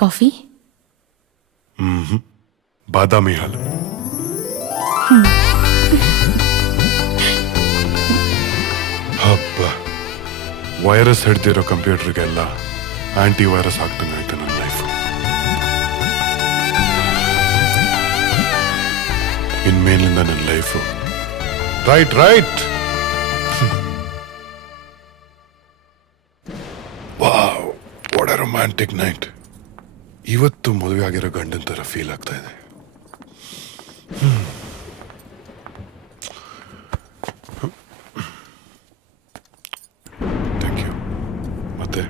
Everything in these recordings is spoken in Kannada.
ಕಾಫಿ? ಬಾದಾಮಿ ಹಾಲು. ಹಬ್ಬ, ವೈರಸ್ ಹಿಡ್ದಿರೋ ಕಂಪ್ಯೂಟರ್ಗೆಲ್ಲ ಆಂಟಿ ವೈರಸ್ ಆಗ್ತಂಗಾಯ್ತು ನನ್ನ ಲೈಫ್. ಇನ್ಮೇಲಿಂದ ನನ್ನ life right right. Wow, what a romantic night. ಇವತ್ತು ಮದುವೆ ಆಗಿರೋ ಗಂಡನ ಥರ ಫೀಲ್ ಆಗ್ತಾ ಇದೆ. Thank you. ಮತ್ತೆ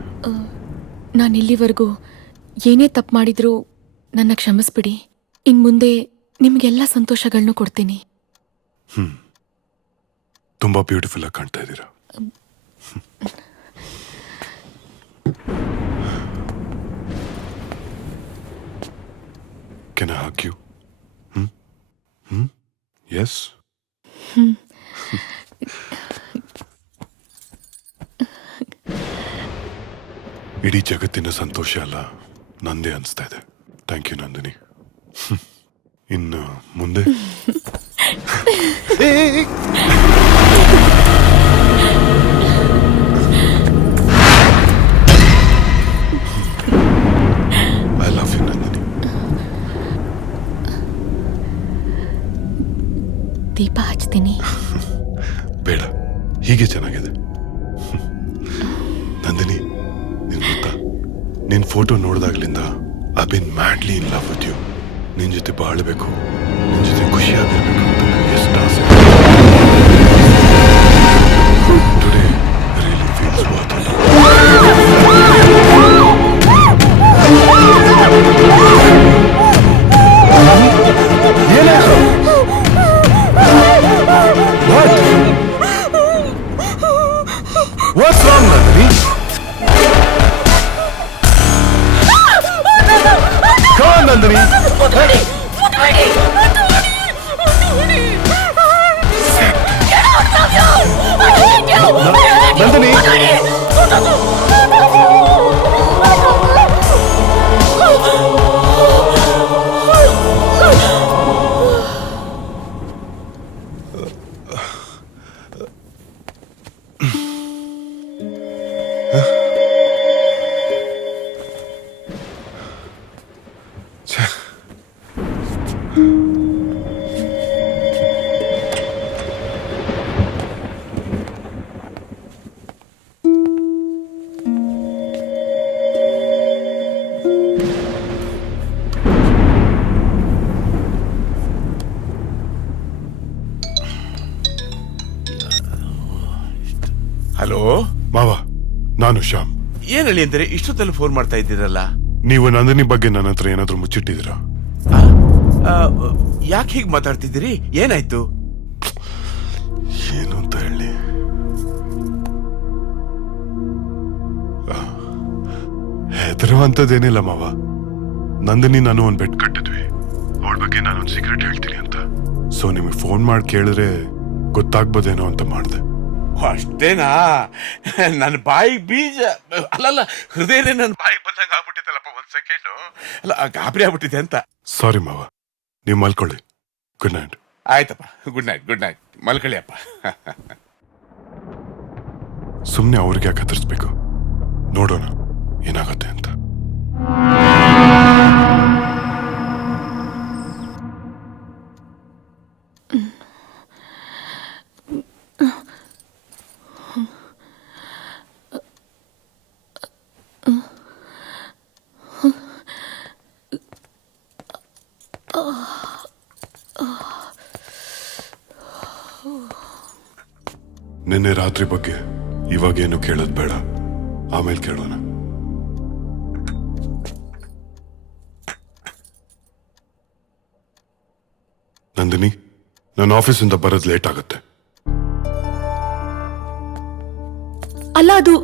ನಾನು ಇಲ್ಲಿವರೆಗೂ ಏನೇ ತಪ್ಪು ಮಾಡಿದ್ರೂ ನನ್ನ ಕ್ಷಮಿಸ್ಬಿಡಿ. ಇನ್ನು ಮುಂದೆ ನಿಮಗೆಲ್ಲ ಸಂತೋಷಗಳನ್ನೂ ಕೊಡ್ತೀನಿ. ತುಂಬಾ ಬ್ಯೂಟಿಫುಲ್ ಆಗಿ ಕಾಣ್ತಾ ಇದ್ದೀರಾ. Can I hug you? Yes? ಇಡೀ ಜಗತ್ತಿನ ಸಂತೋಷ ಅಲ್ಲ ನಂದೇ ಅನಿಸ್ತಾ ಇದೆ. Thank you Nandini. ಇನ್ನು ಮುಂದೆ ಐ ಲವ್ ಯು ನಂದಿನಿ. ದೀಪ ಹಚ್ತೀನಿ. ಬೇಡ, ಹೀಗೆ ಚೆನ್ನಾಗಿದೆ. ನಂದಿನಿ, ನಿನ್ ಗೊತ್ತಾ, ನಿನ್ ಫೋಟೋ ನೋಡಿದಾಗ್ಲಿಂದ I been madly in love with you. ನಿನ್ ಜೊತೆ ಬಾಳ್ಬೇಕು, ನಿನ್ ಜೊತೆ ಖುಷಿಯಾಗಿರ್ಬೇಕು ಅಂತ ನನಗೆ ಎಷ್ಟು ಆಸೆ. Today really feels worth it. What's wrong, Nandini? Come on, Nandini. Nandini. Hello ಮಾವ, ನಾನು ಶ್ಯಾಮ್. ಏನ್ ಹೇಳಿ ಅಂದರೆ ಇಷ್ಟೊತ್ತಲ್ಲಿ ಫೋನ್ ಮಾಡ್ತಾ ಇದ್ದೀರಲ್ಲ? ನೀವು ನಂದಿನಿ ಬಗ್ಗೆ ನನ್ನ ಹತ್ರ ಏನಾದ್ರೂ ಮುಚ್ಚಿಟ್ಟಿದ್ದೀರಾ? ಯಾಕೆ ಹೀಗೆ ಮಾತಾಡ್ತಿದ್ದೀರಿ? ಏನಾಯ್ತು? ಏನು ಅಂತ ಹೇಳಿ, ಹೆದರುವಂಥದ್ದೇನಿಲ್ಲ ಮಾವ. ನಂದಿನಿ ನಾನು ಒಂದು ಬೆಟ್ ಕಟ್ಟಿದ್ವಿ, ಅವಳ ಬಗ್ಗೆ ನಾನೊಂದು ಸೀಕ್ರೆಟ್ ಹೇಳ್ತೀನಿ ಅಂತ. ಸೊ ನಿಮಗೆ ಫೋನ್ ಮಾಡಿ ಕೇಳಿದ್ರೆ ಗೊತ್ತಾಗ್ಬೋದೇನೋ ಅಂತ ಮಾಡಿದೆ. ಅಷ್ಟೇನಾ? ನನ್ನ ಬಾಯಿಗೆ ಬೀಜ ಅಲ್ಲಲ್ಲ, ಹೃದಯನೇ ನನ್ನ ಬಾಯಿಗೆ ಬಂದಂಗೆ ಆಗ್ಬಿಟ್ಟಿತ್ತಲ್ಲಪ್ಪ. ಒಂದ್ ಸೆಕೆಂಡು, ಅಲ್ಲ ಗಾಬರಿ ಆಗ್ಬಿಟ್ಟಿದೆ ಅಂತ. ಸಾರಿ ಮಾವ, ನೀವು ಮಲ್ಕೊಳ್ಳಿ. Good night. ಆಯ್ತಪ್ಪ, ಗುಡ್ ನೈಟ್. ಗುಡ್ ನೈಟ್, ಮಲ್ಕೊಳ್ಳಿ ಅಪ್ಪ. ಸುಮ್ಮನೆ ಅವ್ರಿಗೆ ಯಾಕೆ ಹತ್ತಿಸ್ಬೇಕು? ನೋಡೋಣ ಏನಾಗತ್ತೆ ಅಂತ. ನಿನ್ನೆ ರಾತ್ರಿ ಬಗ್ಗೆ ಇವಾಗೇನು ಕೇಳೋದು ಬೇಡ, ಆಮೇಲೆ ಕೇಳೋಣ. ನಂದಿನಿ, ನನ್ನ ಆಫೀಸಿಂದ ಬರೋದು ಲೇಟ್ ಆಗುತ್ತೆ. ಅಲ್ಲ, ಅದು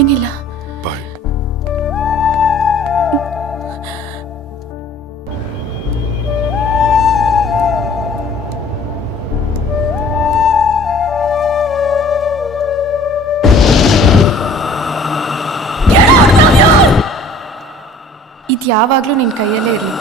ಏನಿಲ್ಲ. ಬಾಯ್. ಇದು ಯಾವಾಗಲೂ ನಿನ್ನ ಕೈಯಲ್ಲೇ ಇರಲಿ.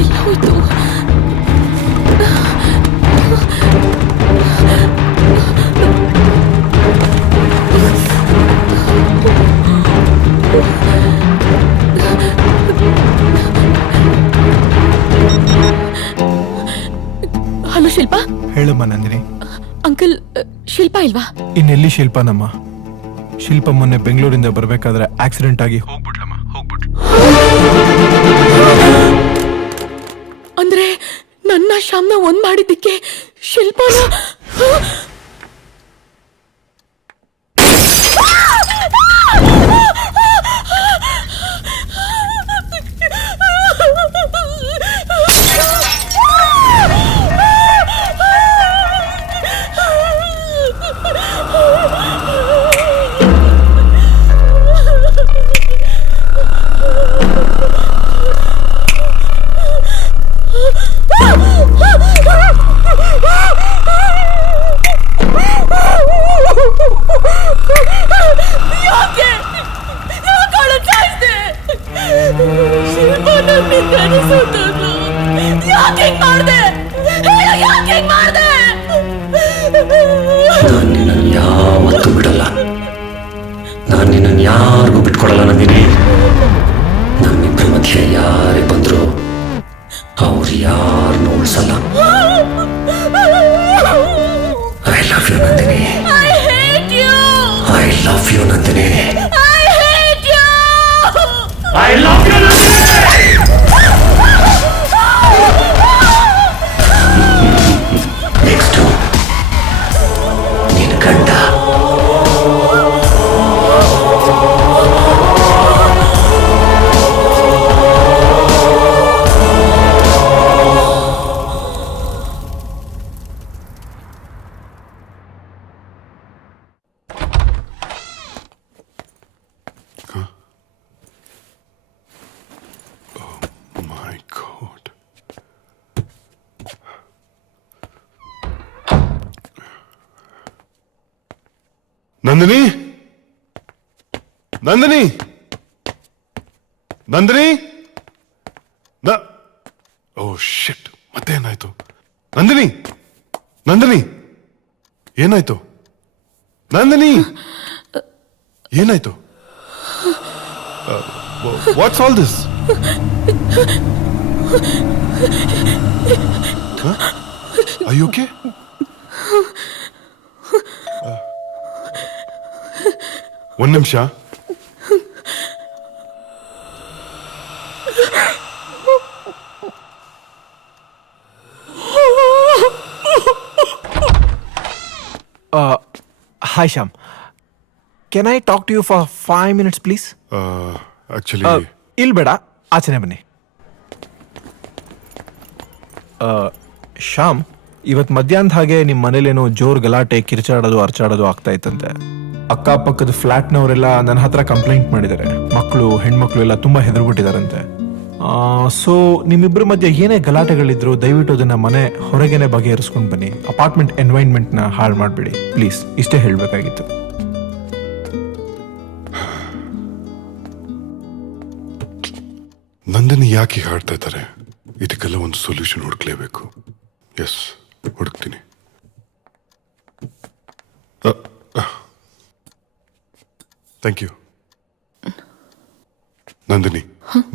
ಎಲ್ಲ ಹೋಯ್ತು. ಹಲೋ ಶಿಲ್ಪಾ. ಹೇಳಮ್ಮ ನಂದಿನಿ. ಅಂಕಲ್, ಶಿಲ್ಪಾ ಇಲ್ವಾ? ಇನ್ನೆಲ್ಲಿ ಶಿಲ್ಪನಮ್ಮ? ಶಿಲ್ಪ ಮೊನ್ನೆ ಬೆಂಗಳೂರಿಂದ ಬರ್ಬೇಕಾದ್ರೆ ಆಕ್ಸಿಡೆಂಟ್ ಆಗಿ ಹೋಗ್ಬಿಟ್ಲಮ್ಮ, ಹೋಗ್ಬಿಟ್ಲು. ಅಂದ್ರೆ ನನ್ನ ಶ್ಯಾಮ್ನ ಒಂದ್ ಮಾಡಿದ್ದಕ್ಕೆ ಶಿಲ್ಪಾನ ನಾನು ನಿನ್ನನ್ನು ಯಾವತ್ತೂ ಬಿಡಲ್ಲ. ನಾನು ನಿನ್ನನ್ನು ಯಾರಿಗೂ ಬಿಟ್ಕೊಡಲ್ಲ ನಂದಿನಿ. ನಮ್ಮಿಬ್ಬರ ಮಧ್ಯೆ ಯಾರೇ ಬಂದ್ರು ಅವ್ರು ಯಾರನ್ನೂ ಉಳಿಸಲ್ಲ. I love you Nandini. I love you Nandini. I love you Nandini. Next ನಿನ್ನ ಗಂಡ. My God. ನಂದಿನಿ, ನಂದಿನಿ, ನಂದಿನಿ. ಓ ಶಿಟ್, ಮತ್ತೆ ಏನಾಯ್ತು? ನಂದಿನಿ, ನಂದಿನಿ, ಏನಾಯ್ತು? ನಂದಿನಿ, ಏನಾಯ್ತು? What's all this? Are you okay? ಒಂದು ನಿಮಿಷ. Hi Shyam, can I talk to you for 5 minutes please? Actually ಇಲ್ಲಿ ಬೇಡ, ಆಚೆನೆ ಬನ್ನಿ. ಶ್ಯಾಮ್, ಇವತ್ತು ಮಧ್ಯಾಹ್ನದ ಹಾಗೆ ನಿಮ್ಮ ಮನೇಲೇನೋ ಜೋರ್ ಗಲಾಟೆ, ಕಿರ್ಚಾಡೋದು, ಅರ್ಚಾಡೋದು ಆಗ್ತಾ ಇತ್ತಂತೆ. ಅಕ್ಕಪಕ್ಕದ ಫ್ಲಾಟ್ನವರೆಲ್ಲ ನನ್ನ ಹತ್ರ ಕಂಪ್ಲೇಂಟ್ ಮಾಡಿದ್ದಾರೆ. ಮಕ್ಕಳು, ಹೆಣ್ಮಕ್ಳು ಎಲ್ಲ ತುಂಬಾ ಹೆದರ್ಬಿಟ್ಟಿದಾರಂತೆ. ಸೊ ನಿಮ್ಮಿಬ್ಬರ ಮಧ್ಯೆ ಏನೇ ಗಲಾಟೆಗಳಿದ್ರು ದಯವಿಟ್ಟು ಅದನ್ನ ಮನೆ ಹೊರಗೇನೆ ಬಗೆಹರಿಸ್ಕೊಂಡು ಬನ್ನಿ. ಅಪಾರ್ಟ್ಮೆಂಟ್ ಎನ್ವೈರನ್ಮೆಂಟ್ನ ಹಾಳು ಮಾಡಬೇಡಿ ಪ್ಲೀಸ್. ಇಷ್ಟೇ ಹೇಳಬೇಕಾಗಿತ್ತು. ನಂದಿನಿ ಯಾಕೆ ಹಾಡ್ತಾ ಇದ್ದಾರೆ? ಇದಕ್ಕೆಲ್ಲ ಒಂದು ಸೊಲ್ಯೂಷನ್ ಹುಡುಕ್ಲೇಬೇಕು. ಎಸ್, ಹುಡುಕ್ತೀನಿ. Thank you. ನಂದಿನಿ,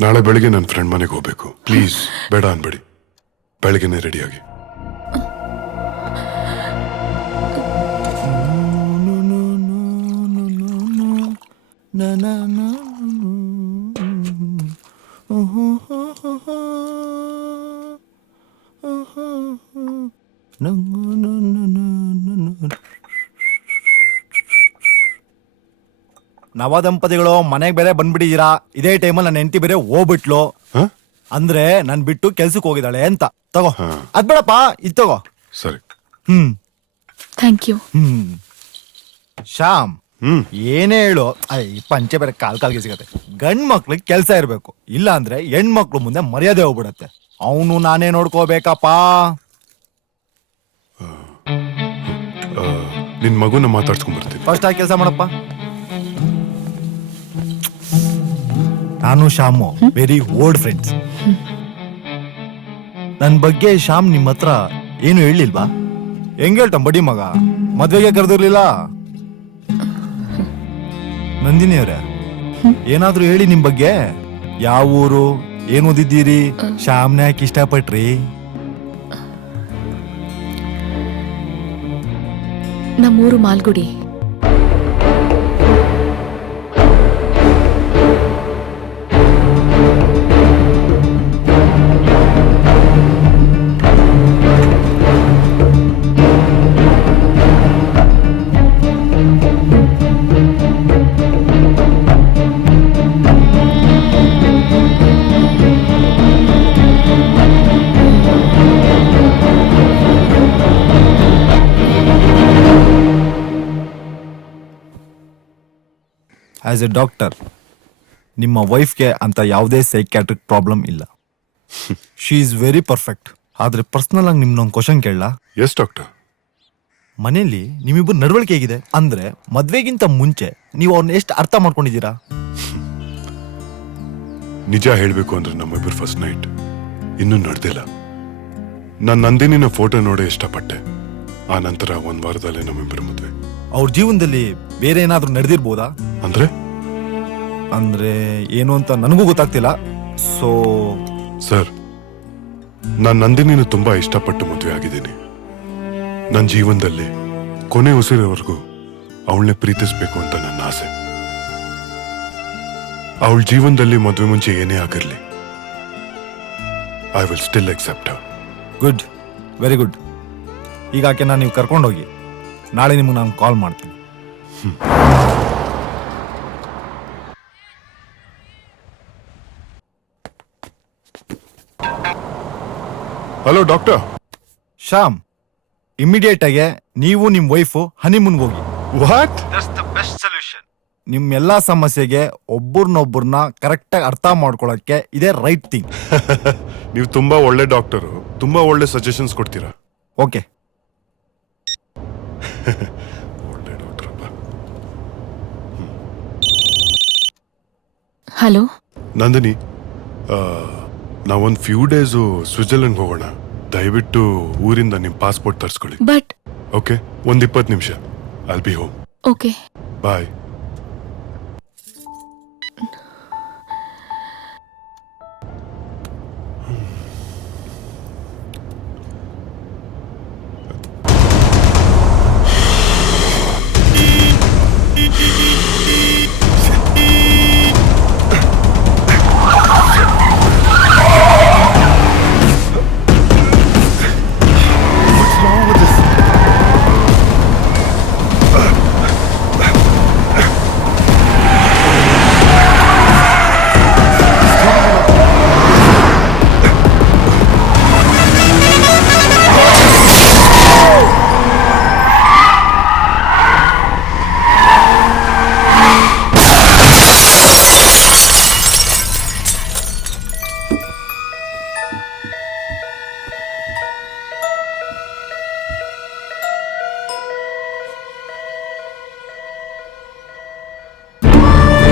ನಾಳೆ ಬೆಳಿಗ್ಗೆ ನನ್ನ ಫ್ರೆಂಡ್ ಮನೆಗೆ ಹೋಗ್ಬೇಕು. ಪ್ಲೀಸ್ ಬೇಡ ಅನ್ಬೇಡಿ, ಬೆಳಗ್ಗೆನೆ ರೆಡಿಯಾಗಿ. ನವ ದಂಪತಿಗಳು ಮನೆಗೆ ಬೇರೆ ಬಂದ್ಬಿಟ್ಟಿದ್ದೀರಾ. ಇದೇ ಟೈಮಲ್ಲಿ ನನ್ನ ಹೆಂಡತಿ ಬೇರೆ ಹೋಗ್ಬಿಟ್ಲು. ಅಂದ್ರೆ ನನ್ ಬಿಟ್ಟು ಕೆಲ್ಸಕ್ಕೆ ಹೋಗಿದ್ದಾಳೆ ಅಂತ. ತಗೋ, ಅದ್ ಬೇಡಪ್ಪ, ಇದ್ ತಗೋ. ಸರಿ. Thank you. ಶ್ಯಾಮ್ ಹ್ಮ್ ಏನೇ ಹೇಳು ಈ ಪಂಚೆ ಬೇರೆ ಕಾಲ್ಗೆ ಸಿಗತ್ತೆ. ಗಂಡ್ ಮಕ್ಳಿಗೆ ಕೆಲ್ಸ ಇರ್ಬೇಕು, ಇಲ್ಲ ಅಂದ್ರೆ ಹೆಣ್ಮಕ್ಳು ಮುಂದೆ ಮರ್ಯಾದೆ ಹೋಗ್ಬಿಡತ್ತೆ. ಅವನು ನಾನೇ ನೋಡ್ಕೋಬೇಕಪ್ಪ. ನಿನ್ ಮಗುನ ಮಾತಾಡ್ಸ್ಕೊಂಡ್ ಬರ್ತೀನಿ. ಫಸ್ಟ್ ಆಗಿ ಕೆಲಸ ಮಾಡಪ್ಪ. ನಾನು ಶ್ಯಾಮು ವೆರಿ ಓಲ್ಡ್ ಫ್ರೆಂಡ್ಸ್. ನನ್ ಬಗ್ಗೆ ಶ್ಯಾಮ್ ನಿಮ್ ಹತ್ರ ಏನು ಹೇಳಿಲ್ವಾ? ಹೆಂಗ್ ಹೇಳ್ತಾನ ಬಡಿ ಮಗ, ಮದ್ವೆಗೆ ಕರೆದಿರ್ಲಿಲ್ಲ? ನಂದಿನಿ ಅವ್ರೆ, ಏನಾದ್ರೂ ಹೇಳಿ ನಿಮ್ ಬಗ್ಗೆ. ಯಾವ ಊರು, ಏನ್ ಓದಿದ್ದೀರಿ, ಶ್ಯಾಮ್ನ ಯಾಕೆ ಇಷ್ಟಪಟ್ರಿ? ನಮ್ಮೂರು ಮಾಲ್ಗುಡಿ. ಆಸ್ ಎ ಡಾಕ್ಟರ್, ನಿಮ್ಮ ವೈಫ್ಗೆ ಅಂತ ಯಾವುದೇ ಸೈಕ್ಯಾಟ್ರಿಕ್ ಪ್ರಾಬ್ಲಮ್ ಇಲ್ಲ. She is very perfect. ಆದ್ರೆ ಪರ್ಸನಲ್ ಆಗಿ ನಿಮ್ನೊಂದು ಕ್ವಶನ್ ಕೇಳಲಾ? Yes doctor. ಮನೆಯಲ್ಲಿ ನಿಮ್ಮಿಬ್ಬರು ನಡವಳಿಕೆ ಹೇಗಿದೆ? ಅಂದ್ರೆ ಮದ್ವೆಗಿಂತ ಮುಂಚೆ ನೀವು ಅವ್ರನ್ನ ಎಷ್ಟು ಅರ್ಥ ಮಾಡ್ಕೊಂಡಿದ್ದೀರಾ? ನಿಜ ಹೇಳ್ಬೇಕು ಅಂದ್ರೆ ನಮ್ಮಿಬ್ಬರು ಫಸ್ಟ್ ನೈಟ್ ಇನ್ನೂ ನಡೆದಿಲ್ಲ. ನಾನ್ ನಂದಿನಿನ ಫೋಟೋ ನೋಡೇ ಇಷ್ಟಪಟ್ಟೆ. ಆ ನಂತರ ಒಂದ್ ವಾರದಲ್ಲೇ ನಮ್ಮಿಬ್ಬರು ಮದ್ವೆ. ಅವ್ರ ಜೀವನದಲ್ಲಿ ಬೇರೆ ಏನಾದ್ರೂ ನಡೆದಿರ್ಬೋದಾ? ಅಂದ್ರೆ ಏನು ಅಂತ ನನಗೂ ಗೊತ್ತಾಗ್ತಿಲ್ಲ. ಸೊ ಸರ್, ನಾನ್ ನಂದಿನಿನ ತುಂಬಾ ಇಷ್ಟಪಟ್ಟು ಮದುವೆ ಆಗಿದ್ದೀನಿ. ನನ್ನ ಜೀವನದಲ್ಲಿ ಕೊನೆ ಉಸಿರೋವರೆಗೂ ಅವಳನ್ನೇ ಪ್ರೀತಿಸ್ಬೇಕು ಅಂತ ನನ್ನ ಆಸೆ. ಅವಳ ಜೀವನದಲ್ಲಿ ಮದುವೆ ಮುಂಚೆ ಏನೇ ಆಗಿರ್ಲಿ, I will still accept Har. Good, very good. ಈಗ ಆಕೆನ ನೀವು ಕರ್ಕೊಂಡೋಗಿ, ನಾಳೆ ನಿಮ್ಗೆ ನಾನು ಕಾಲ್ ಮಾಡ್ತೀನಿ. Hello doctor. ಶ್ಯಾಮ್, ಇಮಿಡಿಯೇಟ್ ಆಗಿ ನೀವು ನಿಮ್ ವೈಫು ಹನಿಮೂನ್ಗೆ ಹೋಗಿ. ವಾಟ್? ನಿಮ್ ಎಲ್ಲಾ ಸಮಸ್ಯೆಗೆ ಒಬ್ಬರನ್ನೊಬ್ಬರನ್ನ ಕರೆಕ್ಟ್ ಆಗಿ ಅರ್ಥ ಮಾಡ್ಕೊಳಕ್ಕೆ ಇದೇ ರೈಟ್ ಥಿಂಗ್. ನೀವು ತುಂಬಾ ಒಳ್ಳೆ ಡಾಕ್ಟರು, ತುಂಬಾ ಒಳ್ಳೆ ಸಜೆಷನ್ಸ್ ಕೊಡ್ತೀರಾ. ಓಕೆ. ಒಳ್ಳೆ ಡಾಕ್ಟರ್ ಅಪ್ಪ. ಹಲೋ ನಂದಿನಿ, ನಾವೊಂದ್ ಫ್ಯೂ ಡೇಸು ಸ್ವಿಟ್ಜರ್ಲೆಂಡ್ ಹೋಗೋಣ. ದಯವಿಟ್ಟು ಊರಿಂದ ನಿಮ್ ಪಾಸ್ಪೋರ್ಟ್ ತರಿಸ್ಕೊಳ್ಳಿ. ಬಟ್ ಓಕೆ, ಒಂದ್ 20 ನಿಮಿಷ. I'll be home. Okay. Bye.